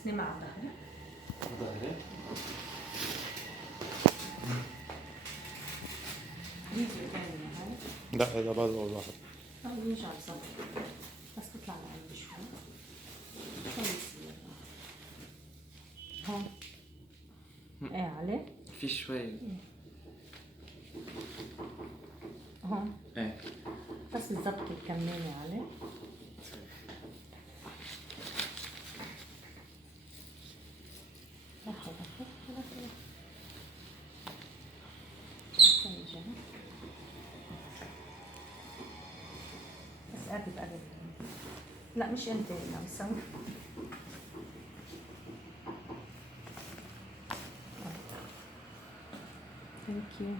اسنمها على ظهري. ظهري. يجي تاني هاي. لا إذا بدو ظهري. لا يوجع بظهري. بس تطلع لعندي شوي. كويس يلا. هون. ايه عليه؟ في شوي. هون. ايه. بس تظبطي الكمية عليه. لحظة لحظة. بس قرب قرب. لا مش انت لمسة. ثانك يو.